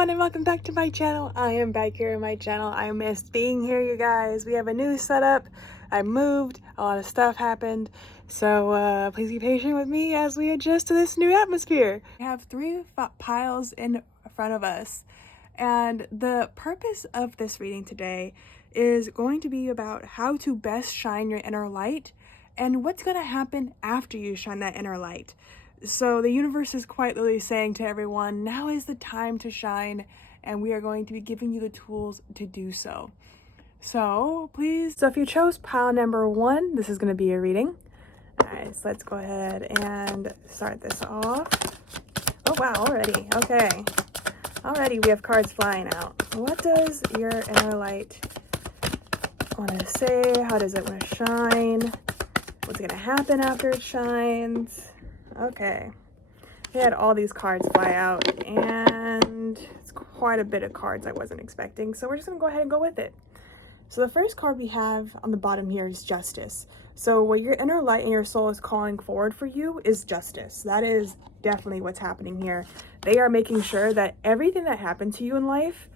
everyone, and welcome back to my channel. I am back here in my channel. I missed being here, you guys. We have a new setup. I moved, a lot of stuff happened, so please be patient with me as we adjust to this new atmosphere. We have three piles in front of us, and the purpose of this reading today is going to be about how to best shine your inner light and what's going to happen after you shine that inner light. So the universe is quite literally saying to everyone, now is the time to shine, and we are going to be giving you the tools to do so. So please, so if you chose pile number 1, this is going to be a reading. Alright, so let's go ahead and start this off. Oh wow, already, okay. Already we have cards flying out. What does your inner light want to say? How does it want to shine? What's going to happen after it shines? Okay, we had all these cards fly out, and it's quite a bit of cards I wasn't expecting, so we're just gonna go ahead and go with it. So the first card we have on the bottom here is justice. So what your inner light and your soul is calling forward for you is justice. That is definitely what's happening here. They are making sure that everything that happened to you in life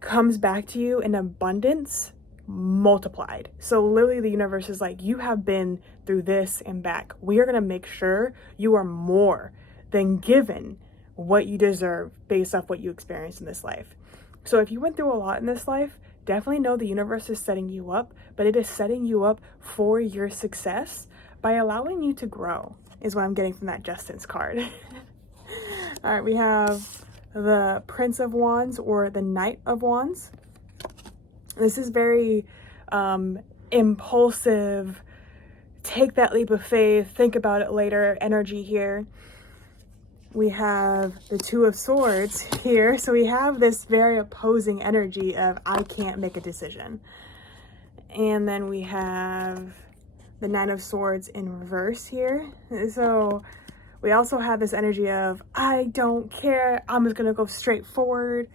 comes back to you in abundance, multiplied. So literally the universe is like, you have been through this and back. We are going to make sure you are more than given what you deserve based off what you experienced in this life. So if you went through a lot in this life, definitely know the universe is setting you up, but it is setting you up for your success by allowing you to grow, is what I'm getting from that justice card. All right, we have the Prince of Wands or the Knight of Wands. This is very impulsive, take that leap of faith, think about it later energy here. We have the Two of Swords here. So we have this very opposing energy of I can't make a decision. And then we have the Nine of Swords in reverse here. So we also have this energy of I don't care, I'm just gonna go straight forward.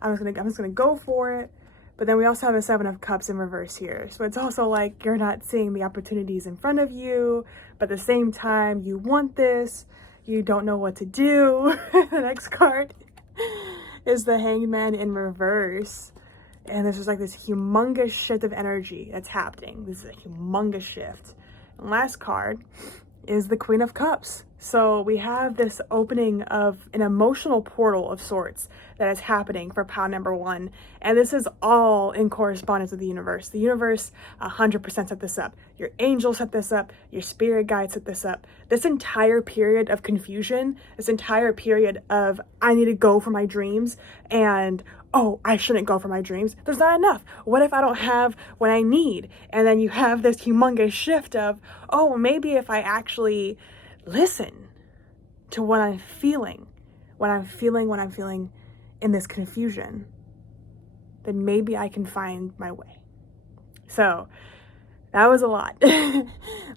I'm just gonna go for it. But then we also have the Seven of Cups in reverse here. So it's also like you're not seeing the opportunities in front of you, but at the same time, you want this, you don't know what to do. The next card is the Hanged Man in reverse. And there's just like this humongous shift of energy that's happening. This is a humongous shift. And last card is the Queen of Cups. So we have this opening of an emotional portal of sorts that is happening for pile number 1. And this is all in correspondence with the universe. The universe 100% set this up. Your angels set this up. Your spirit guides set this up. This entire period of confusion, this entire period of I need to go for my dreams and oh, I shouldn't go for my dreams. There's not enough. What if I don't have what I need? And then you have this humongous shift of, oh, maybe if I actually listen to what I'm feeling in this confusion, then maybe I can find my way. So that was a lot. Let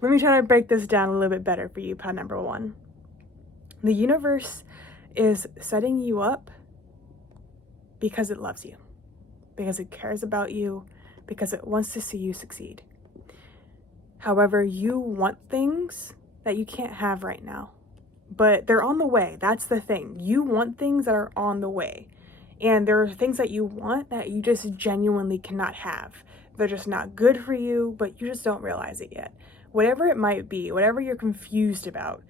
me try to break this down a little bit better for you, pile number 1. The universe is setting you up because it loves you, because it cares about you, because it wants to see you succeed. However, you want things that you can't have right now, but they're on the way. That's the thing. You want things that are on the way. And there are things that you want that you just genuinely cannot have. They're just not good for you, but you just don't realize it yet. Whatever it might be, whatever you're confused about,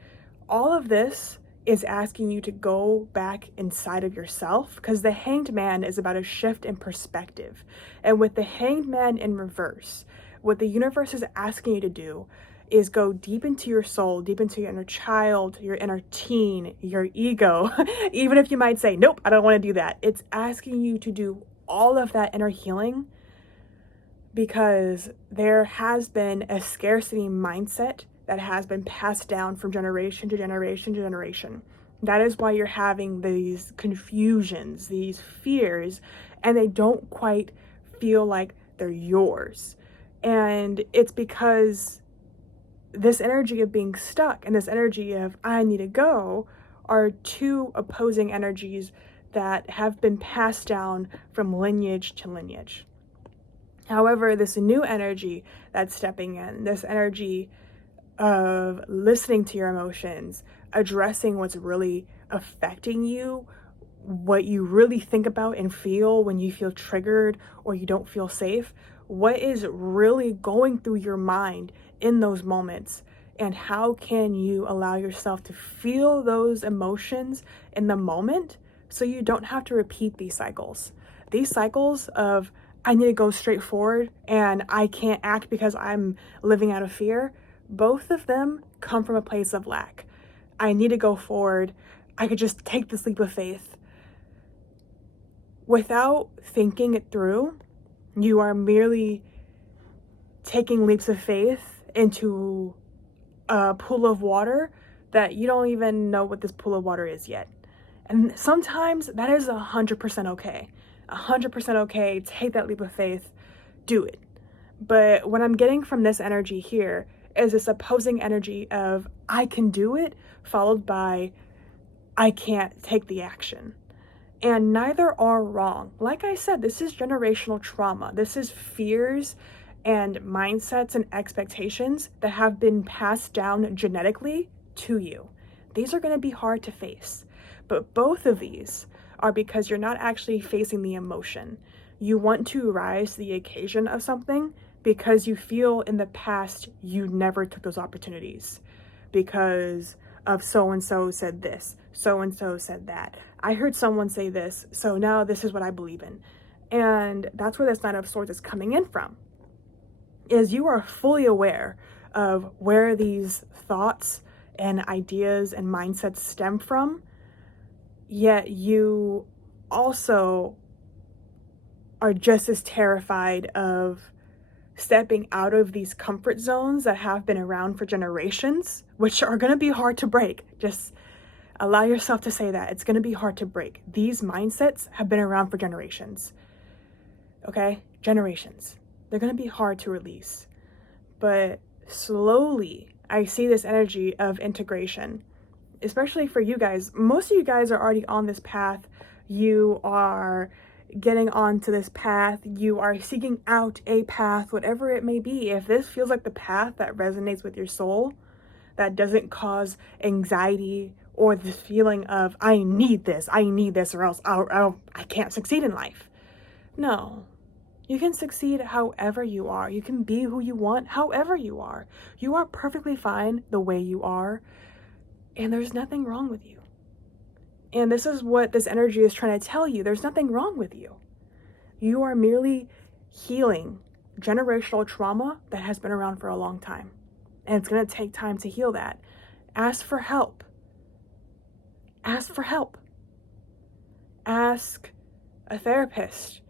all of this is asking you to go back inside of yourself, because the Hanged Man is about a shift in perspective. And with the Hanged Man in reverse, what the universe is asking you to do is go deep into your soul, deep into your inner child, your inner teen, your ego. Even if you might say, nope, I don't want to do that. It's asking you to do all of that inner healing because there has been a scarcity mindset that has been passed down from generation to generation to generation. That is why you're having these confusions, these fears, and they don't quite feel like they're yours. And it's because this energy of being stuck and this energy of I need to go are two opposing energies that have been passed down from lineage to lineage. However, this new energy that's stepping in, this energy of listening to your emotions, addressing what's really affecting you, what you really think about and feel when you feel triggered or you don't feel safe. What is really going through your mind in those moments? And how can you allow yourself to feel those emotions in the moment so you don't have to repeat these cycles? These cycles of, I need to go straight forward and I can't act because I'm living out of fear, both of them come from a place of lack. I need to go forward. I could just take this leap of faith. Without thinking it through, you are merely taking leaps of faith into a pool of water that you don't even know what this pool of water is yet. And sometimes that is 100% okay. 100% okay. Take that leap of faith. Do it. But what I'm getting from this energy here is this opposing energy of I can do it, followed by I can't take the action. And neither are wrong. Like I said, this is generational trauma. This is fears and mindsets and expectations that have been passed down genetically to you. These are going to be hard to face. But both of these are because you're not actually facing the emotion. You want to rise to the occasion of something because you feel in the past you never took those opportunities because of so-and-so said this, so-and-so said that. I heard someone say this, so now this is what I believe in. And that's where this Nine of Swords is coming in from, is you are fully aware of where these thoughts and ideas and mindsets stem from, yet you also are just as terrified of stepping out of these comfort zones that have been around for generations, which are going to be hard to break. Just allow yourself to say that. It's going to be hard to break. These mindsets have been around for generations. Okay? Generations. They're going to be hard to release. But slowly, I see this energy of integration, especially for you guys. Most of you guys are already on this path. You are getting onto this path. You are seeking out a path, whatever it may be. If this feels like the path that resonates with your soul, that doesn't cause anxiety or the feeling of, I need this, or else I can't succeed in life. No, you can succeed however you are. You can be who you want, however you are. You are perfectly fine the way you are, and there's nothing wrong with you. And this is what this energy is trying to tell you. There's nothing wrong with you. You are merely healing generational trauma that has been around for a long time. And it's going to take time to heal that. Ask for help. Ask for help. Ask a therapist.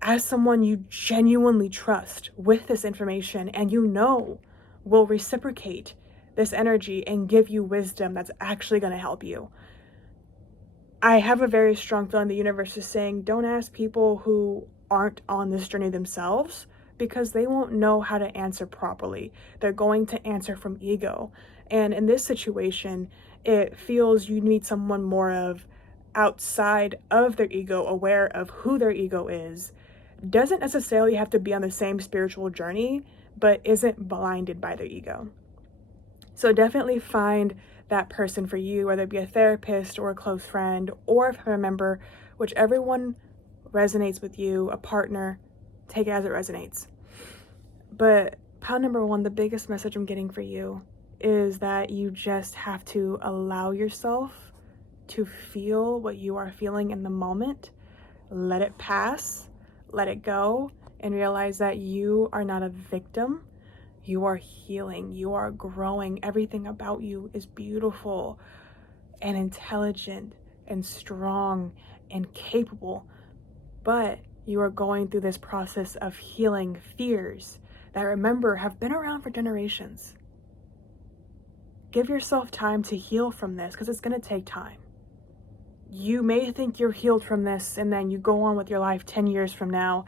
Ask someone you genuinely trust with this information and you know will reciprocate this energy and give you wisdom that's actually going to help you. I have a very strong feeling the universe is saying, don't ask people who aren't on this journey themselves, because they won't know how to answer properly. They're going to answer from ego. And in this situation, it feels you need someone more of outside of their ego, aware of who their ego is. Doesn't necessarily have to be on the same spiritual journey, but isn't blinded by their ego. So definitely find that person for you, whether it be a therapist or a close friend or a family member, whichever one resonates with you, a partner, take it as it resonates. But pile number one, the biggest message I'm getting for you is that you just have to allow yourself to feel what you are feeling in the moment, let it pass, let it go, and realize that you are not a victim. You are healing, you are growing. Everything about you is beautiful and intelligent and strong and capable. But you are going through this process of healing fears that, remember, have been around for generations. Give yourself time to heal from this because it's going to take time. You may think you're healed from this and then you go on with your life 10 years from now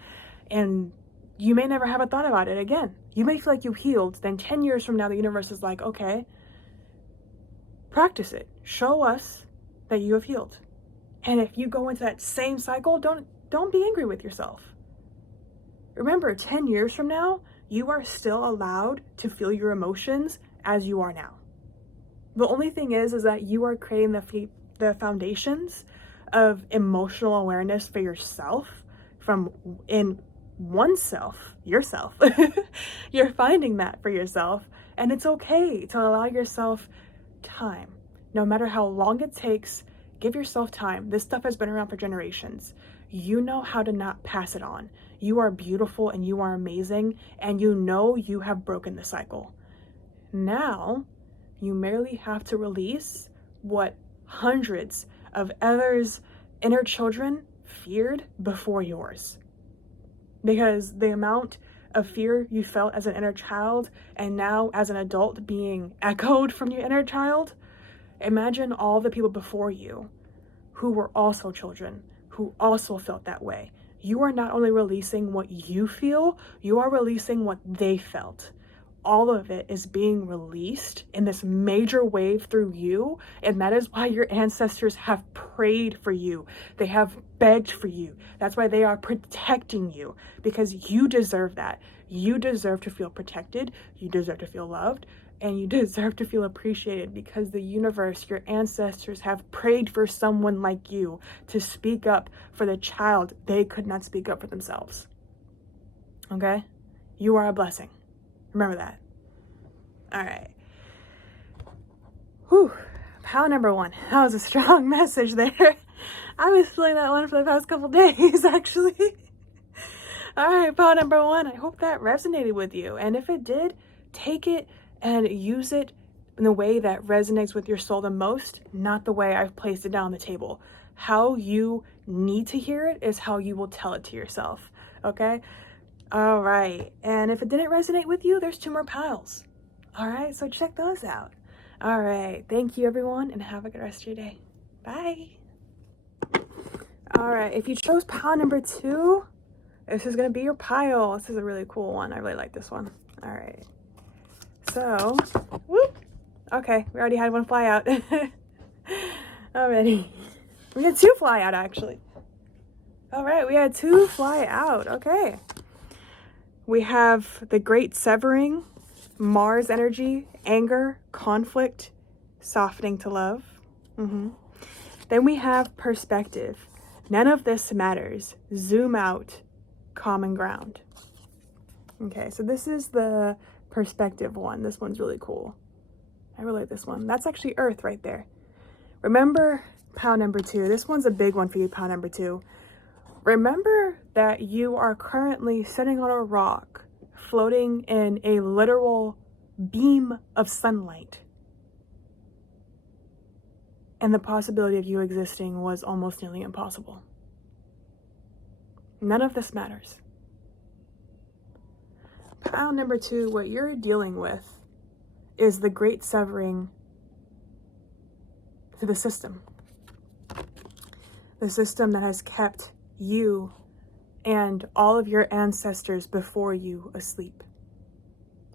and you may never have a thought about it again. You may feel like you healed, then 10 years from now, the universe is like, okay, practice it. Show us that you have healed. And if you go into that same cycle, don't be angry with yourself. Remember, 10 years from now, you are still allowed to feel your emotions as you are now. The only thing is that you are creating the foundations of emotional awareness for yourself from in oneself, yourself. You're finding that for yourself, and it's okay to allow yourself time. No matter how long it takes, give yourself time. This stuff has been around for generations. You know how to not pass it on. You are beautiful and you are amazing, and you know you have broken the cycle. Now, you merely have to release what hundreds of others' inner children feared before yours. Because the amount of fear you felt as an inner child and now as an adult being echoed from your inner child, imagine all the people before you who were also children, who also felt that way. You are not only releasing what you feel, you are releasing what they felt. All of it is being released in this major wave through you, and that is why your ancestors have prayed for you. They have begged for you. That's why they are protecting you, because you deserve that. You deserve to feel protected, you deserve to feel loved, and you deserve to feel appreciated, because the universe, your ancestors, have prayed for someone like you to speak up for the child they could not speak up for themselves. Okay? You are a blessing. Remember that. All right. Whew. Pile number 1. That was a strong message there. I was feeling that one for the past couple days, actually. All right, pile number 1. I hope that resonated with you. And if it did, take it and use it in the way that resonates with your soul the most, not the way I've placed it down on the table. How you need to hear it is how you will tell it to yourself. Okay? All right, and if it didn't resonate with you, there's 2 more piles. All right, so check those out. All right, thank you everyone, and have a good rest of your day. Bye. All right, if you chose pile number 2, this is gonna be your pile. This is a really cool one. I really like this one. All right, so, whoop. Okay, we already had one fly out. Already. We had 2 fly out, actually. All right, we had 2 fly out, okay. We have the great severing, Mars energy, anger, conflict, softening to love. Then we have perspective. None of this matters. Zoom out, common ground. Okay, so this is the perspective one. This one's really cool. I really like this one. That's actually Earth right there. Remember pile number 2. This one's a big one for you, pile number 2. Remember that you are currently sitting on a rock, floating in a literal beam of sunlight. And the possibility of you existing was almost nearly impossible. None of this matters. Pile number 2, what you're dealing with is the great severing to the system. The system that has kept you and all of your ancestors before you asleep.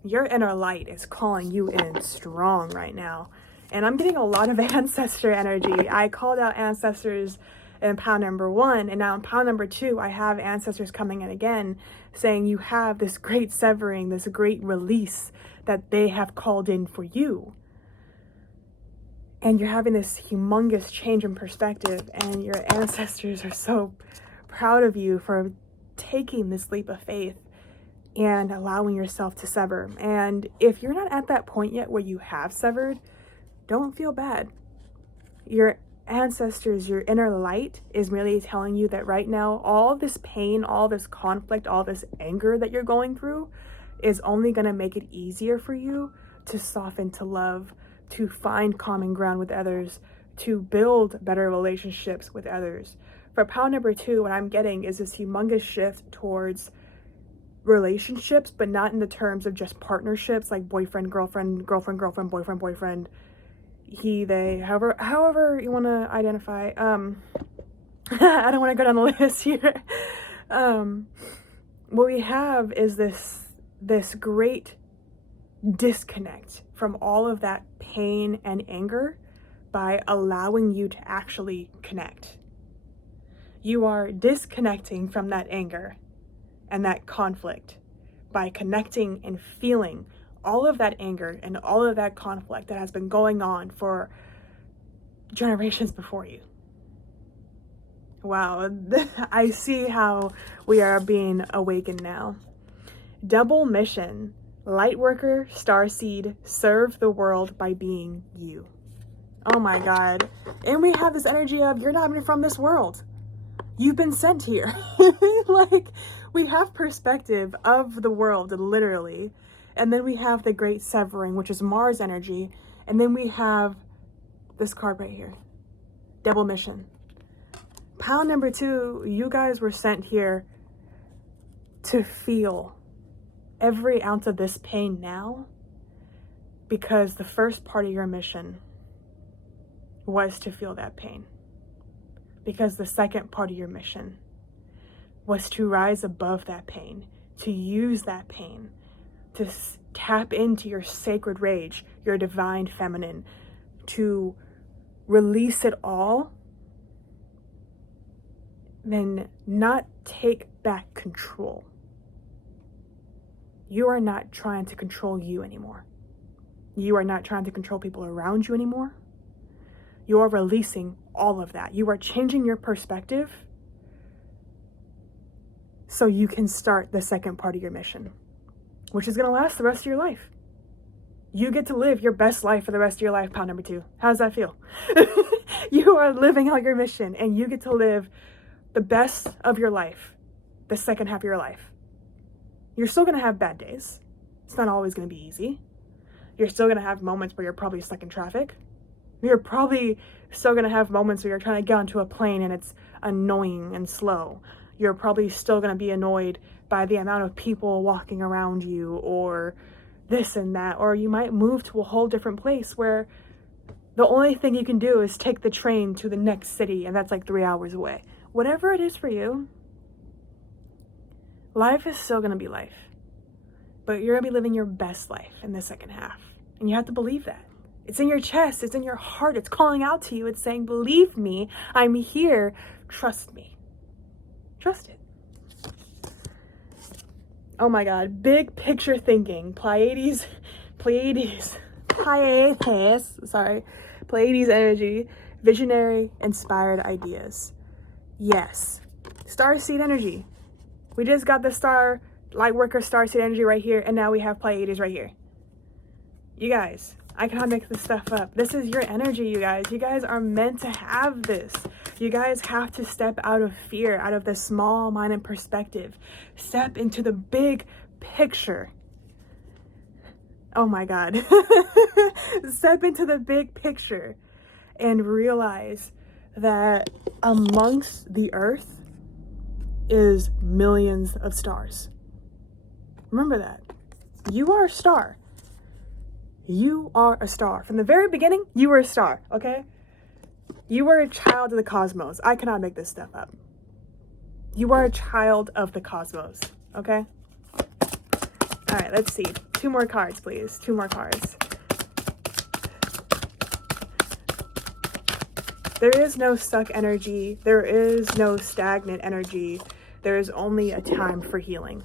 Your inner light is calling you in strong right now. And I'm getting a lot of ancestor energy. I called out ancestors in pile number 1, and now in pile number 2, I have ancestors coming in again, saying you have this great severing, this great release that they have called in for you. And you're having this humongous change in perspective, and your ancestors are so proud of you for taking this leap of faith and allowing yourself to sever. And if you're not at that point yet where you have severed, don't feel bad. Your ancestors, your inner light is merely telling you that right now, all this pain, all this conflict, all this anger that you're going through is only going to make it easier for you to soften to love, to find common ground with others, to build better relationships with others. For pile number 2, what I'm getting is this humongous shift towards relationships, but not in the terms of just partnerships like boyfriend, girlfriend, girlfriend, girlfriend, boyfriend, boyfriend, he, they, however you want to identify. I don't want to go down the list here. What we have is this great disconnect from all of that pain and anger by allowing you to actually connect. You are disconnecting from that anger and that conflict by connecting and feeling all of that anger and all of that conflict that has been going on for generations before you. Wow, I see how we are being awakened now. Double mission. Lightworker, starseed, serve the world by being you. Oh my God. And we have this energy of, you're not even from this world. You've been sent here. Like, we have perspective of the world, literally. And then we have the great severing, which is Mars energy. And then we have this card right here. Double mission. Pile number 2, you guys were sent here to feel every ounce of this pain now, because the first part of your mission was to feel that pain. Because the second part of your mission was to rise above that pain, to use that pain, to tap into your sacred rage, your divine feminine, to release it all, then not take back control. You are not trying to control you anymore. You are not trying to control people around you anymore. You are releasing all of that. You are changing your perspective so you can start the second part of your mission, which is going to last the rest of your life. You get to live your best life for the rest of your life, pile number 2. How does that feel? You are living out your mission, and you get to live the best of your life, the second half of your life. You're still going to have bad days. It's not always going to be easy. You're still going to have moments where you're probably stuck in traffic. You're probably still going to have moments where you're trying to get onto a plane and it's annoying and slow. You're probably still going to be annoyed by the amount of people walking around you, or this and that. Or you might move to a whole different place where the only thing you can do is take the train to the next city, and that's like 3 hours away. Whatever it is for you, life is still going to be life. But you're going to be living your best life in the second half. And you have to believe that. It's in your chest. It's in your heart. It's calling out to you. It's saying, believe me. I'm here. Trust me. Trust it. Oh my God. Big picture thinking. Pleiades energy. Visionary, inspired ideas. Yes. Starseed energy. We just got the star, Lightworker, starseed energy right here, and now we have Pleiades right here. You guys, I cannot make this stuff up. This is your energy, you guys. You guys are meant to have this. You guys have to step out of fear, out of the small-minded perspective. Step into the big picture. Oh my God. Step into the big picture and realize that amongst the earth is millions of stars. Remember that. You are a star. You are a star. From the very beginning, you were a star, okay? You were a child of the cosmos. I cannot make this stuff up. You are a child of the cosmos, okay? All right, let's see. 2 more cards, please. 2 more cards. There is no stuck energy. There is no stagnant energy. There is only a time for healing.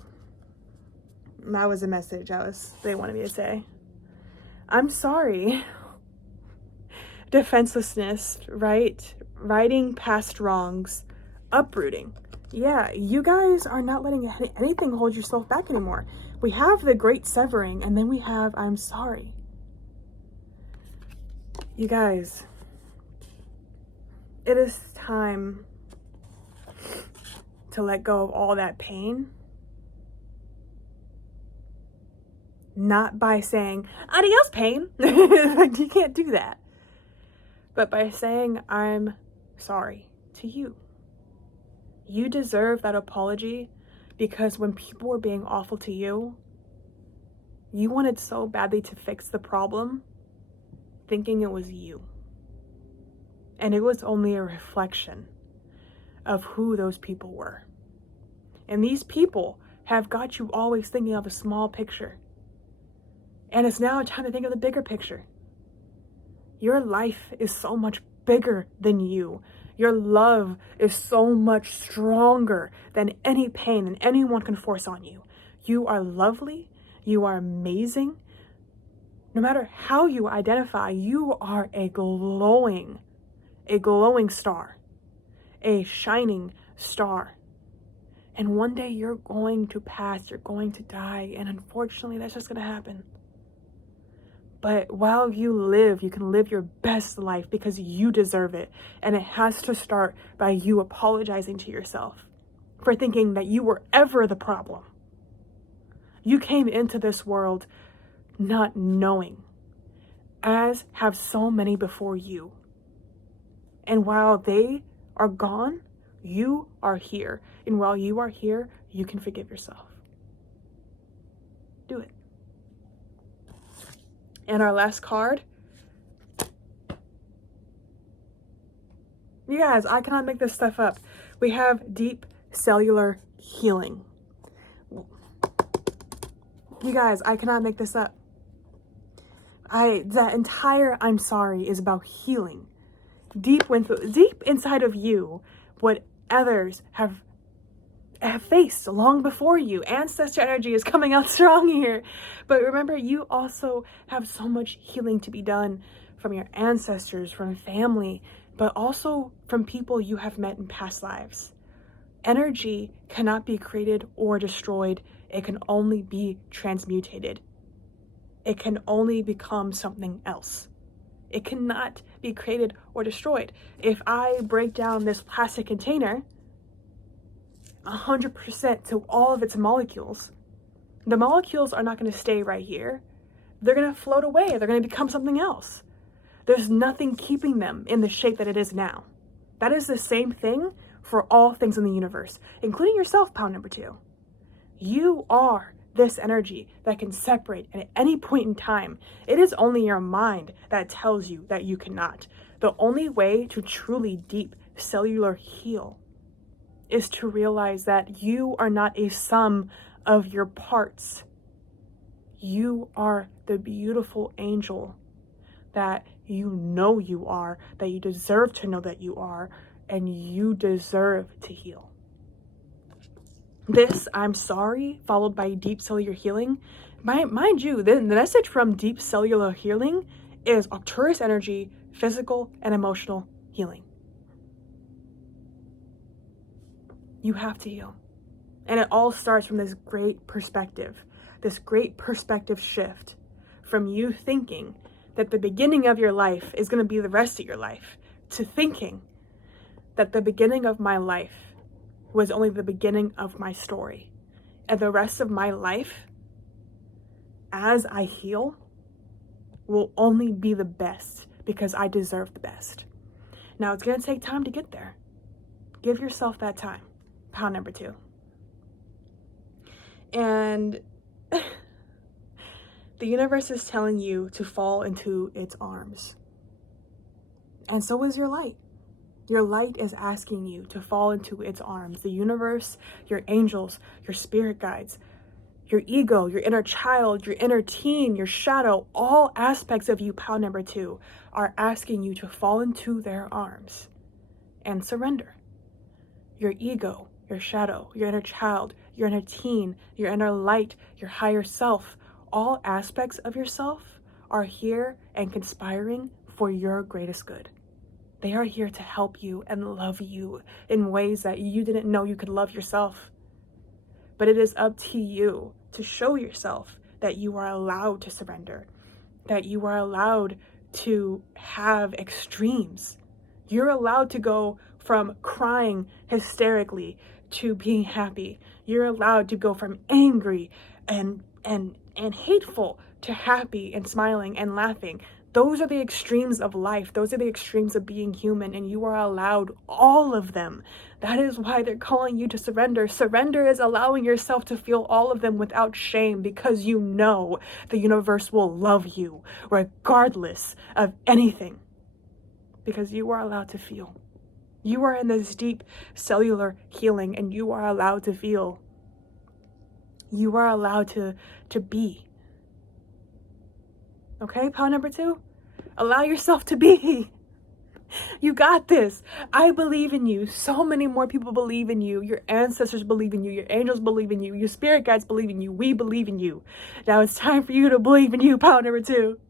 That was a message they wanted me to say. I'm sorry. Defenselessness, right? Righting past wrongs. Uprooting. Yeah, you guys are not letting anything hold yourself back anymore. We have the great severing, and then we have I'm sorry. You guys, it is time to let go of all that pain. Not by saying, adios, pain. Like, you can't do that. But by saying, I'm sorry to you. You deserve that apology, because when people were being awful to you, you wanted so badly to fix the problem, thinking it was you. And it was only a reflection of who those people were. And these people have got you always thinking of a small picture. And it's now time to think of the bigger picture. Your life is so much bigger than you. Your love is so much stronger than any pain that anyone can force on you. You are lovely. You are amazing. No matter how you identify, you are a glowing, a glowing star, a shining star. And one day you're going to pass, you're going to die, and unfortunately that's just going to happen. But while you live, you can live your best life because you deserve it. And it has to start by you apologizing to yourself for thinking that you were ever the problem. You came into this world not knowing, as have so many before you. And while they are gone, you are here. And while you are here, you can forgive yourself. Do it. And our last card. You guys, I cannot make this stuff up. We have deep cellular healing. You guys, I cannot make this up. That entire I'm sorry is about healing. Deep inside of you, what others have faced long before you. Ancestral energy is coming out strong here. But remember, you also have so much healing to be done from your ancestors, from family, but also from people you have met in past lives. Energy cannot be created or destroyed. It can only be transmutated. It can only become something else. It cannot be created or destroyed. If I break down this plastic container 100% to all of its molecules, the molecules are not going to stay right here. They're going to float away. They're going to become something else. There's nothing keeping them in the shape that it is now. That is the same thing for all things in the universe, including yourself, pound number 2. You are this energy that can separate at any point in time. It is only your mind that tells you that you cannot. The only way to truly deep cellular heal is to realize that you are not a sum of your parts. You are the beautiful angel that you know you are, that you deserve to know that you are, and you deserve to heal. This, I'm sorry, followed by deep cellular healing. Mind you, the message from deep cellular healing is Arcturus energy, physical and emotional healing. You have to heal. And it all starts from this great perspective shift from you thinking that the beginning of your life is going to be the rest of your life, to thinking that the beginning of my life was only the beginning of my story. And the rest of my life, as I heal, will only be the best because I deserve the best. Now, it's going to take time to get there. Give yourself that time. Pound number 2. And the universe is telling you to fall into its arms. And so is your light. Your light is asking you to fall into its arms. The universe, your angels, your spirit guides, your ego, your inner child, your inner teen, your shadow, all aspects of you, pound number 2, are asking you to fall into their arms and surrender. Your ego, your shadow, your inner child, your inner teen, your inner light, your higher self, all aspects of yourself are here and conspiring for your greatest good. They are here to help you and love you in ways that you didn't know you could love yourself. But it is up to you to show yourself that you are allowed to surrender, that you are allowed to have extremes. You're allowed to go from crying hysterically to being happy. You're allowed to go from angry and hateful to happy and smiling and laughing. Those are the extremes of life. Those are the extremes of being human, and you are allowed all of them. That is why they're calling you to surrender. Surrender is allowing yourself to feel all of them without shame, because you know the universe will love you regardless of anything, because you are allowed to feel. You are in this deep cellular healing, and you are allowed to feel. You are allowed to be. Okay, pound number 2? Allow yourself to be. You got this. I believe in you. So many more people believe in you. Your ancestors believe in you. Your angels believe in you. Your spirit guides believe in you. We believe in you. Now it's time for you to believe in you, pound number 2.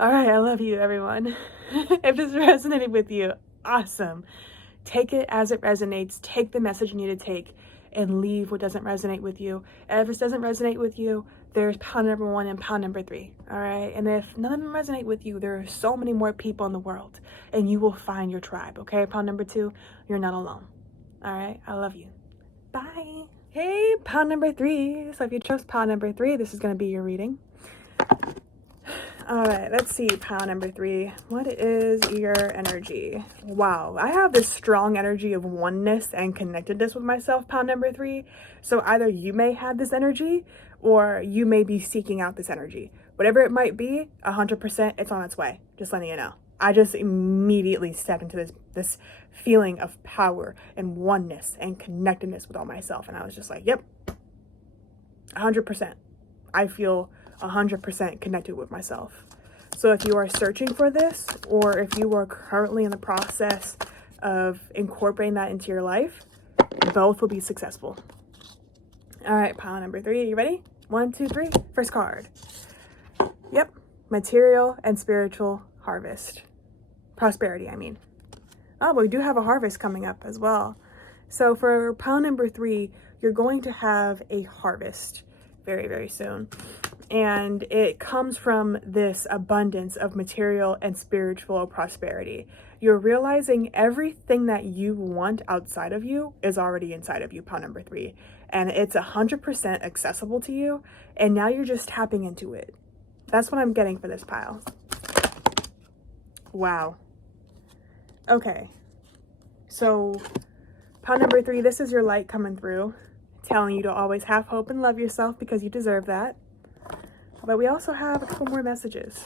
All right, I love you, everyone. If this resonated with you, awesome. Take it as it resonates. Take the message you need to take and leave what doesn't resonate with you. And if this doesn't resonate with you, there's pound number 1 and pound number 3. All right. And if none of them resonate with you, there are so many more people in the world and you will find your tribe. Okay. Pound number 2, you're not alone. All right. I love you. Bye. Hey, pound number 3. So if you chose pound number 3, this is going to be your reading. All right, let's see, pound number 3. What is your energy? Wow, I have this strong energy of oneness and connectedness with myself, pound number 3. So either you may have this energy or you may be seeking out this energy. Whatever it might be, 100%, it's on its way. Just letting you know. I just immediately stepped into this feeling of power and oneness and connectedness with all myself. And I was just like, yep, 100%. I feel 100% connected with myself. So if you are searching for this, or if you are currently in the process of incorporating that into your life, both will be successful. All right, pile number 3, are you ready? 1, 2, 3, first card. Yep, material and spiritual harvest. Prosperity, I mean. Oh, but we do have a harvest coming up as well. So for pile number 3, you're going to have a harvest very, very soon. And it comes from this abundance of material and spiritual prosperity. You're realizing everything that you want outside of you is already inside of you, pile number 3. And it's 100% accessible to you. And now you're just tapping into it. That's what I'm getting for this pile. Wow. Okay. So pile number 3, this is your light coming through, telling you to always have hope and love yourself because you deserve that. But we also have a couple more messages.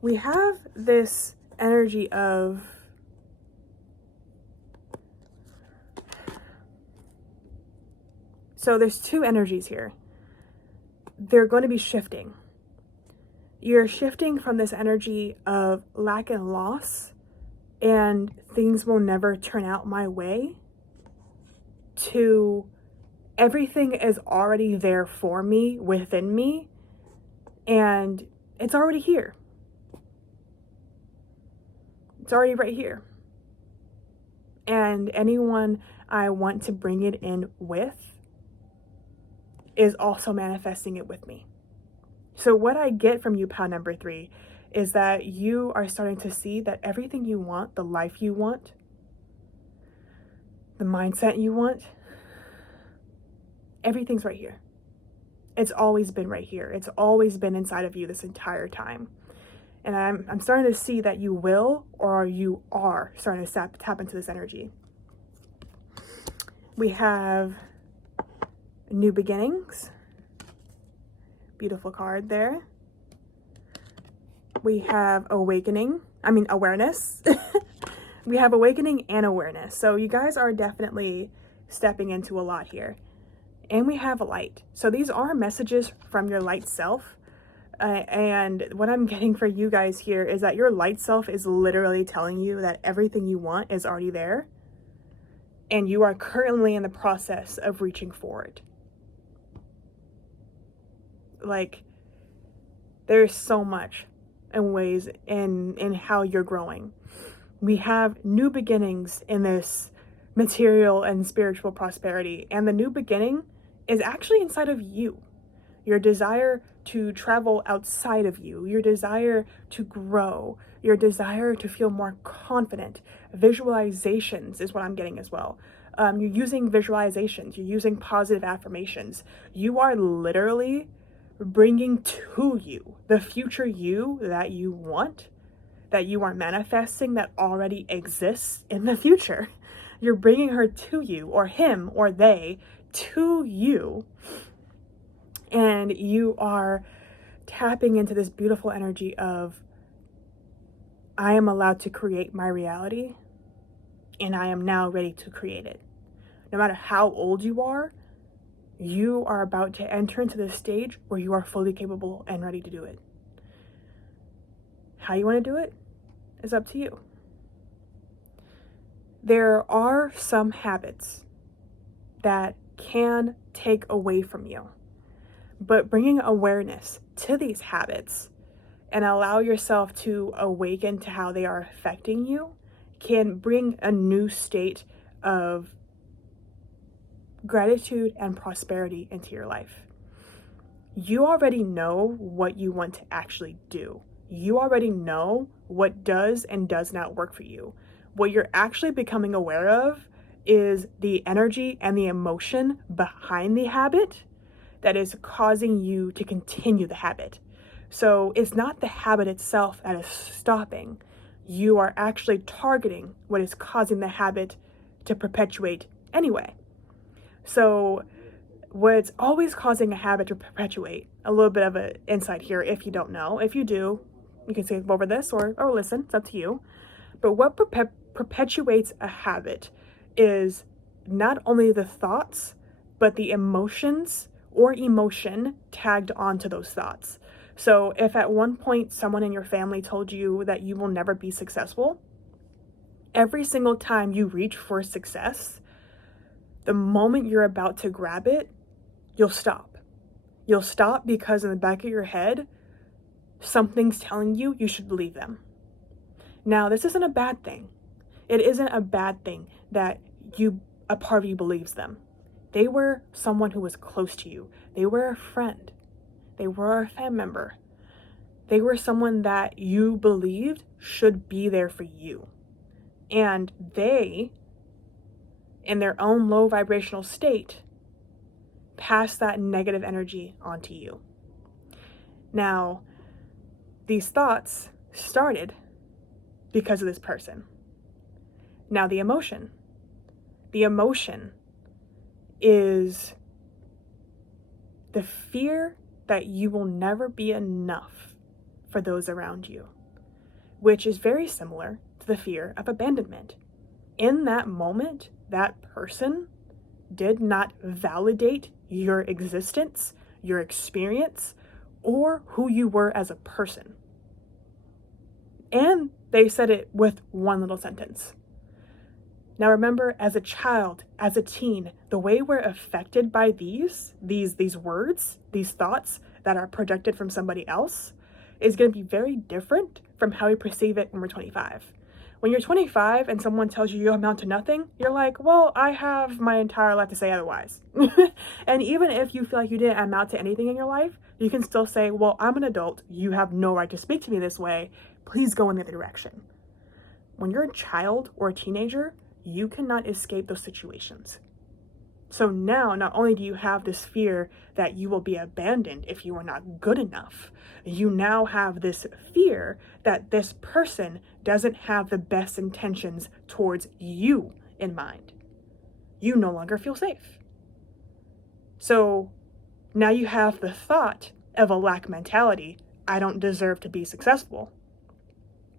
We have this energy of so there's 2 energies here. They're going to be shifting. You're shifting from this energy of lack and loss and things will never turn out my way to everything is already there for me, within me, and it's already here. It's already right here. And anyone I want to bring it in with is also manifesting it with me. So what I get from you, pile number 3, is that you are starting to see that everything you want, the life you want, the mindset you want, everything's right here. It's always been right here. It's always been inside of you this entire time. And I'm starting to see that you will, or you are starting to tap into this energy. We have new beginnings. Beautiful card there. We have awareness. We have awakening and awareness. So you guys are definitely stepping into a lot here. And we have a light. So these are messages from your light self. And what I'm getting for you guys here is that your light self is literally telling you that everything you want is already there. And you are currently in the process of reaching for it. Like, there's so much in ways in how you're growing. We have new beginnings in this material and spiritual prosperity. And the new beginning is actually inside of you. Your desire to travel outside of you, your desire to grow, your desire to feel more confident. Visualizations is what I'm getting as well. You're using visualizations, you're using positive affirmations. You are literally bringing to you the future you that you want, that you are manifesting, that already exists in the future. You're bringing her to you, or him or they to you. And you are tapping into this beautiful energy of, I am allowed to create my reality, and I am now ready to create it. No matter how old you are about to enter into this stage where you are fully capable and ready to do it. How you want to do it is up to you. There are some habits that can take away from you, but bringing awareness to these habits and allow yourself to awaken to how they are affecting you can bring a new state of gratitude and prosperity into your life. You already know what you want to actually do. You already know what does and does not work for you. What you're actually becoming aware of is the energy and the emotion behind the habit that is causing you to continue the habit. So it's not the habit itself that is stopping. You are actually targeting what is causing the habit to perpetuate anyway. So what's always causing a habit to perpetuate, a little bit of an insight here if you don't know. If you do, you can skip over this or listen, it's up to you. But what perpetuates a habit is not only the thoughts, but the emotions or emotion tagged onto those thoughts. So if at one point someone in your family told you that you will never be successful, every single time you reach for success, the moment you're about to grab it, you'll stop. You'll stop because in the back of your head, something's telling you you should believe them. Now, this isn't a bad thing. It isn't a bad thing that a part of you believes them. They were someone who was close to you. They were a friend. They were a family member. They were someone that you believed should be there for you. And they, in their own low vibrational state, pass that negative energy onto you. Now, these thoughts started because of this person. Now, the emotion is the fear that you will never be enough for those around you, which is very similar to the fear of abandonment. In that moment, that person did not validate your existence, your experience, or who you were as a person. And they said it with one little sentence. Now remember, as a child, as a teen, the way we're affected by these words, these thoughts that are projected from somebody else is going to be very different from how we perceive it when we're 25. When you're 25 and someone tells you amount to nothing, you're like, well, I have my entire life to say otherwise. And even if you feel like you didn't amount to anything in your life, you can still say, well, I'm an adult. You have no right to speak to me this way. Please go in the other direction. When you're a child or a teenager, you cannot escape those situations. So now, not only do you have this fear that you will be abandoned if you are not good enough, you now have this fear that this person doesn't have the best intentions towards you in mind. You no longer feel safe. So now you have the thought of a lack mentality, I don't deserve to be successful,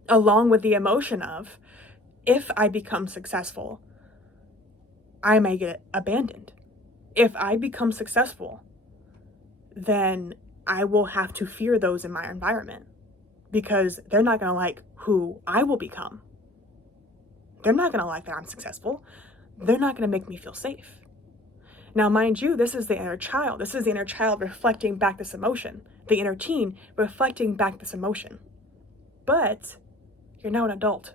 along with the emotion of, if I become successful, I may get abandoned. If I become successful, then I will have to fear those in my environment because they're not going to like who I will become. They're not going to like that I'm successful. They're not going to make me feel safe. Now, mind you, this is the inner child. This is the inner child reflecting back this emotion. The inner teen reflecting back this emotion. But you're now an adult.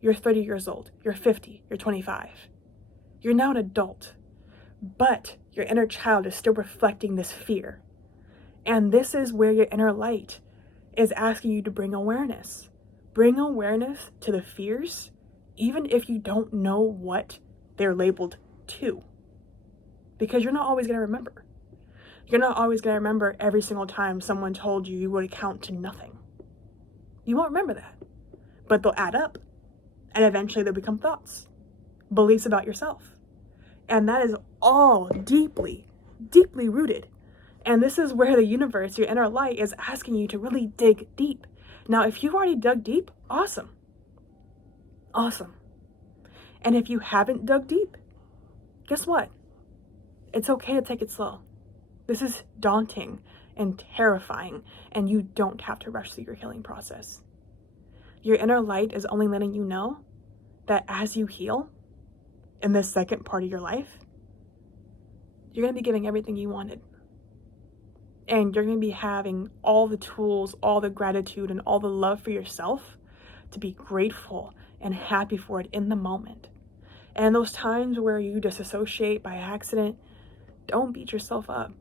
You're 30 years old. You're 50. You're 25. You're now an adult. But your inner child is still reflecting this fear. And this is where your inner light is asking you to bring awareness. Bring awareness to the fears, even if you don't know what they're labeled to. Because you're not always going to remember. You're not always going to remember every single time someone told you would account to nothing. You won't remember that. But they'll add up. And eventually they'll become thoughts, beliefs about yourself. And that is all deeply, deeply rooted. And this is where the universe, your inner light, is asking you to really dig deep. Now, if you've already dug deep, awesome. Awesome. And if you haven't dug deep, guess what? It's okay to take it slow. This is daunting and terrifying, and you don't have to rush through your healing process. Your inner light is only letting you know that as you heal in this second part of your life, you're going to be giving everything you wanted. And you're going to be having all the tools, all the gratitude, and all the love for yourself to be grateful and happy for it in the moment. And those times where you disassociate by accident, don't beat yourself up.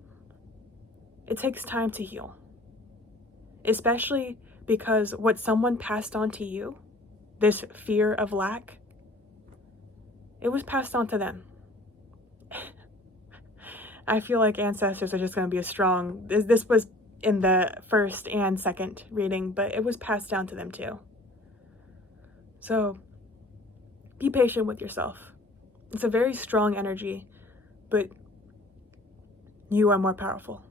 It takes time to heal. Especially because what someone passed on to you, this fear of lack, it was passed on to them. I feel like ancestors are just going to be a strong, this was in the first and second reading, but it was passed down to them too. So be patient with yourself. It's a very strong energy, but you are more powerful.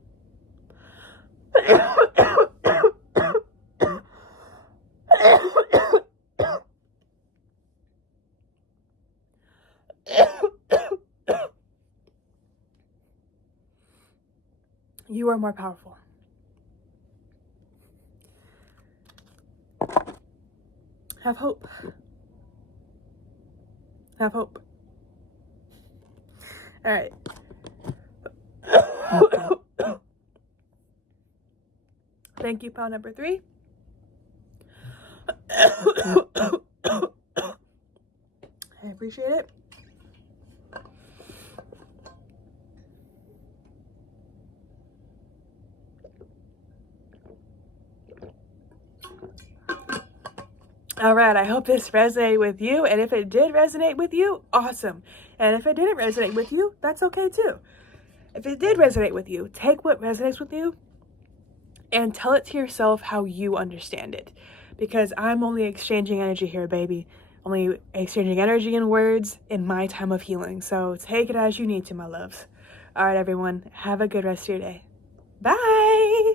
You are more powerful. Have hope. Have hope. All right. Thank you, pile number 3. I appreciate it. All right, I hope this resonated with you. And if it did resonate with you, awesome. And if it didn't resonate with you, that's okay too. If it did resonate with you, take what resonates with you and tell it to yourself how you understand it. Because I'm only exchanging energy here, baby. Only exchanging energy and words in my time of healing. So take it as you need to, my loves. All right, everyone. Have a good rest of your day. Bye.